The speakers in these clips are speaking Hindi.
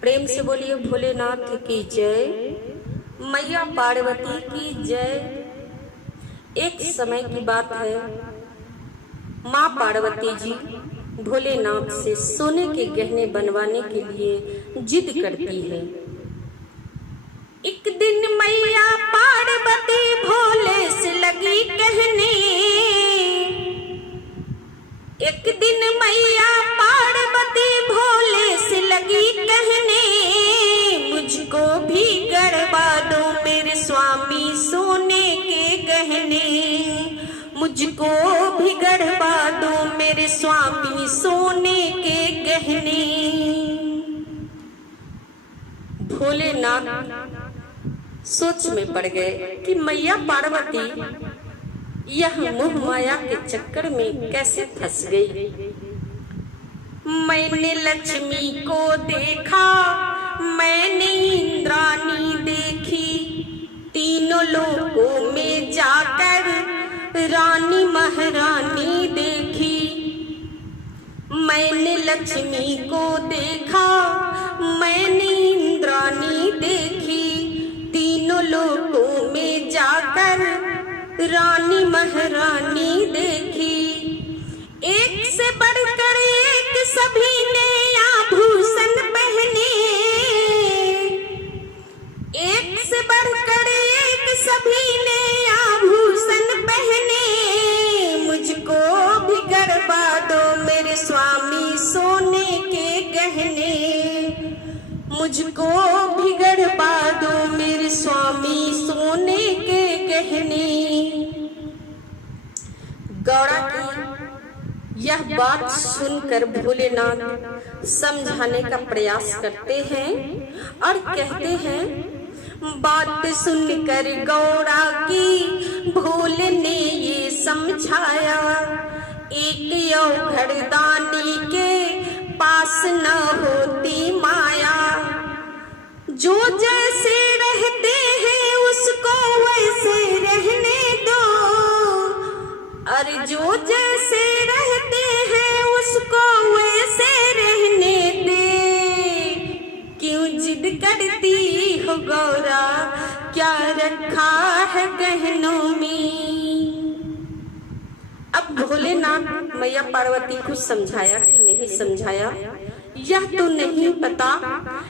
प्रेम से बोलिए भोलेनाथ की जय, मैया पार्वती की जय। एक समय की बात है, माँ पार्वती जी भोलेनाथ से सोने के गहने बनवाने के लिए जिद करती है। एक दिन मैया पार्वती भोले से लगी कहने, एक दिन मैया पार्वती भोले से लगी कहने, मुझको भी गढ़वा दो मेरे स्वामी सोने के गहने, मुझको भी गढ़वा दो मेरे स्वामी सोने के गहने। भोलेनाथ सोच में पड़ गए कि मैया पार्वती यह मोह माया के चक्कर में कैसे फंस गई। मैंने लक्ष्मी को देखा, मैंने इंद्रानी देखी, तीनों लोकों में जाकर रानी महारानी देखी। मैंने लक्ष्मी को देखा, मैंने इंद्रानी देखी, तीनों लोकों में जाकर रानी महारानी देखी। एक से बढ़कर एक सभी ने आभूषण पहने, एक से बढ़कर एक सभी ने आभूषण पहने, मुझको भी गढ़वा दो मेरे स्वामी सोने के गहने, मुझको भी गढ़वा दो मेरे स्वामी सोने के गहने। गौड़ा की यह बात सुनकर भोलेनाथ समझाने का प्रयास करते हैं और कहते हैं, बात सुनकर गौड़ा की भोले ने ये समझाया, एक औघड़दानी के पास न होती माया, जो जैसे रहते हैं उसको वैसे रहने दो, अरे जो जैसे रहते हैं उसको वैसे रहने दे, क्यों जिद करती हो गौरा, क्या रखा है गहनों में। अब भोलेनाथ मैया पार्वती को समझाया कि नहीं समझाया यह तो नहीं पता,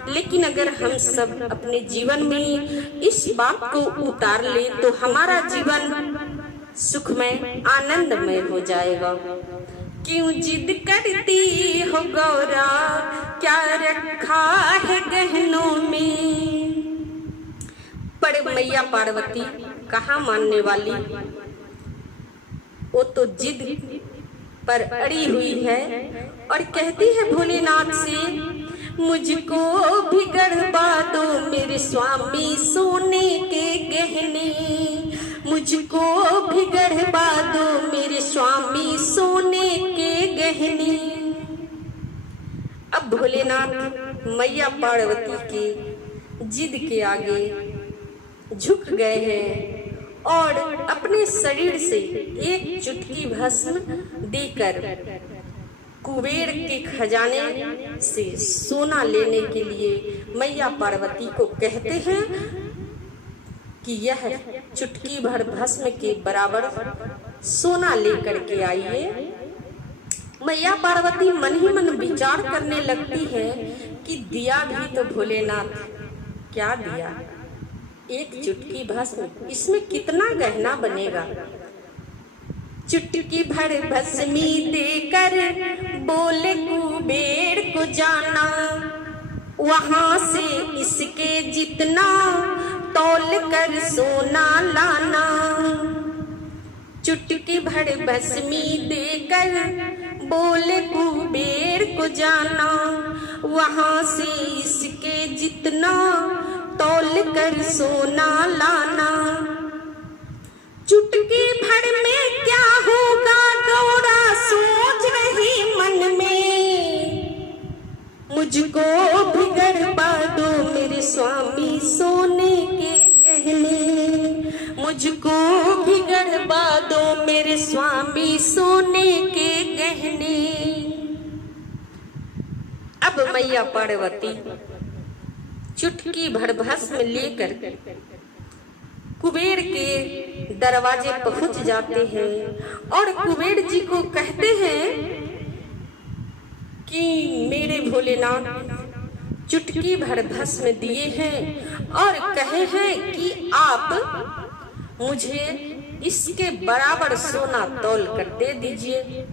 लेकिन अगर हम सब अपने जीवन में इस बात को उतार ले तो हमारा जीवन सुखमय आनंदमय हो जाएगा। क्यों जिद करती हो गौरा, क्या रखा है गहनों में। पर मैया पार्वती कहाँ मानने वाली, वो तो जिद पर अड़ी हुई है और कहती है भोलेनाथ से, मुझको भी गढ़वा दो मेरे स्वामी सोने के गहने, मुझको भी गढ़वा दो मेरे स्वामी सोने के गहने। अब भोलेनाथ मैया पार्वती की जिद के आगे झुक गए हैं और अपने शरीर से एक चुटकी भस्म देकर कुबेर के खजाने से सोना लेने के लिए मैया पार्वती को कहते हैं कि यह चुटकी भर भस्म के बराबर सोना लेकर के आइए। मैया पार्वती मन ही मन विचार करने लगती है कि दिया भी तो भोलेनाथ, क्या दिया, एक चुटकी भस्म, इसमें कितना गहना बनेगा। चुटकी भर भस्मी देकर बोले कुबेर को जाना, वहां से इसके जितना तौल कर सोना लाना। चुटकी भर भस्मी देकर बोले कुबेर को जाना, वहां से इसके जितना तौल कर सोना लाना। चुटकी भर में क्या होगा गौड़ा सोच रही मन में, मुझको भी गढ़वा दो मेरे स्वामी सोने के गहने, मुझको भी गढ़वा दो मेरे स्वामी सोने के गहने। अब मैया पार्वती चुटकी भर भस्म लेकर कुबेर के दरवाजे पहुंच जाते हैं और कुबेर जी को कहते हैं कि मेरे भोलेनाथ चुटकी भर भस्म दिए हैं और कहे हैं कि आप मुझे इसके बराबर सोना तौल कर दे दीजिए।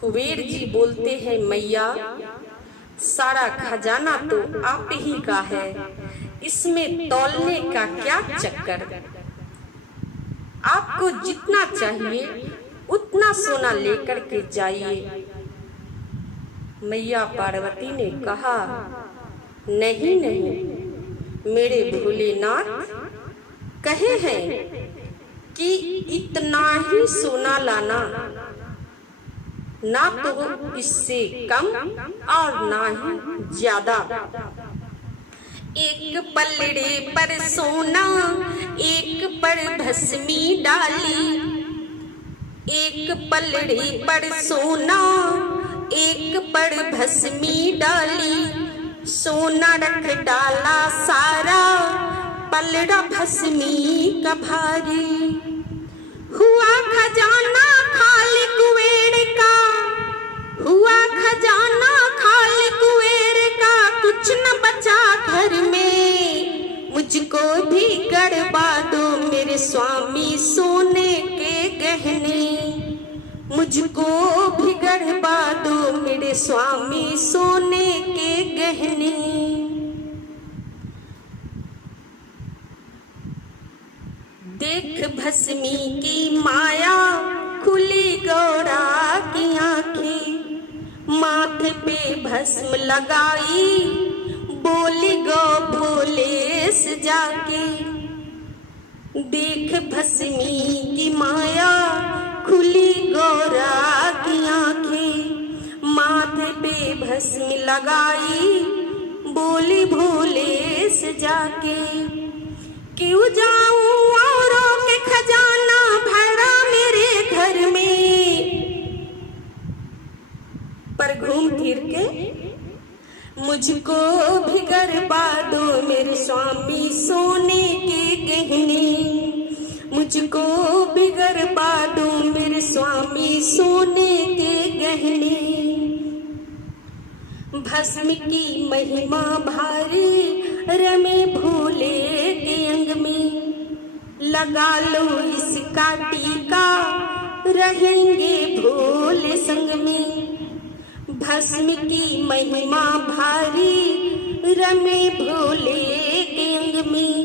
कुबेर जी बोलते हैं, मैया सारा खजाना तो आप ही का है, इसमें तौलने का क्या चक्कर, आपको जितना चाहिए उतना सोना लेकर के जाइए। मैया पार्वती ने कहा, नहीं नहीं मेरे भोलेनाथ कहे हैं कि इतना ही सोना लाना, ना तो इससे कम और ना ही ज्यादा। एक पलड़े पर सोना एक पर भस्मी डाली, एक पलड़े पर सोना एक पर भस्मी डाली, सोना रख डाला सारा पलड़ा भस्मी का भारी। हुआ खजाना खाली कुबेर का, हुआ खजाना खाली कुबेर का, कुछ न बचा घर में। मुझको भी गड़वा दो मेरे स्वामी सोने के गहने, मुझको भी गड़वा दो मेरे स्वामी सोने के गहने। देख भस्मी की माया खुली गौरा की आंखें, माथे पे भस्म लगाई बोली गौ भोले से जाके। देख भस्मी की माया खुली गौरा की आंखें, माथे पे भस्म लगाई बोली भोले से जाके। क्यों जाऊं औरों के खजाना भरा मेरे घर में, पर घूम फिर के मुझको भी गड़वा दो मेरे स्वामी सोने के गहने, मुझको भी गड़वा दो मेरे स्वामी सोने के गहने। भस्म की महिमा भारी रमे भोले के अंग में, लगा लो इसका टीका रहेंगे भोले संग में। भस्म की महिमा भारी रमे भोले के अंग में,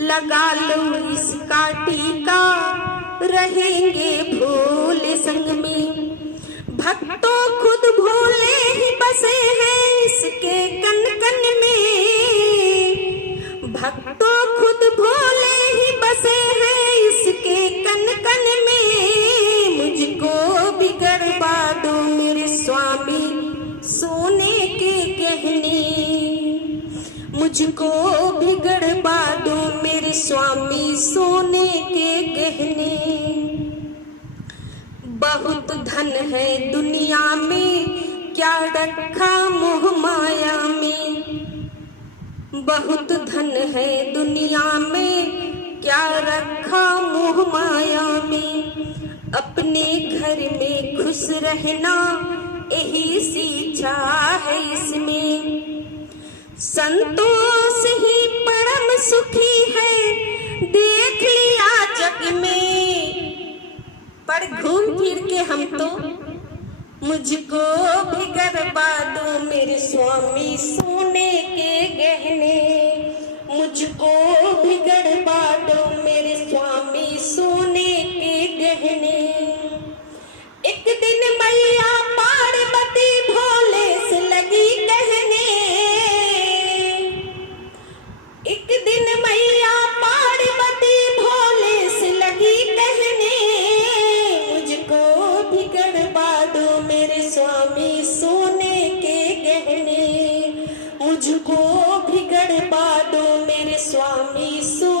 लगा लो इसका टीका रहेंगे भोले संग में। भक्तों खुद भोले ही बसे हैं इसके कन कन में, भक्तों खुद भोले ही बसे हैं इसके कन कन में। मुझको भी गड़वा दो मेरे स्वामी सोने के गहने, मुझको भी गड़वा दो मेरे स्वामी सोने के गहने। बहुत धन है दुनिया में क्या रखा मोह माया में, बहुत धन है दुनिया में क्या रखा मोह माया में। अपने घर में खुश रहना यही सीखा है इसमें, संतोष ही परम सुखी है देख लिया जग में। पर घूम फिर के हम तो मुझको भी गड़वा दो मेरे स्वामी सोने के गहने, मुझको भी गड़वा दो मेरे स्वामी सोने के गहने। एक दिन मैया पार्वती भोले से लगी कहने, एक दिन मैया पार्वती भोले से लगी कहने। मुझको भी गड़वा दो मेरे स्वामी सोने के गहने, मुझको भी गड़वा दो मेरे स्वामी सोने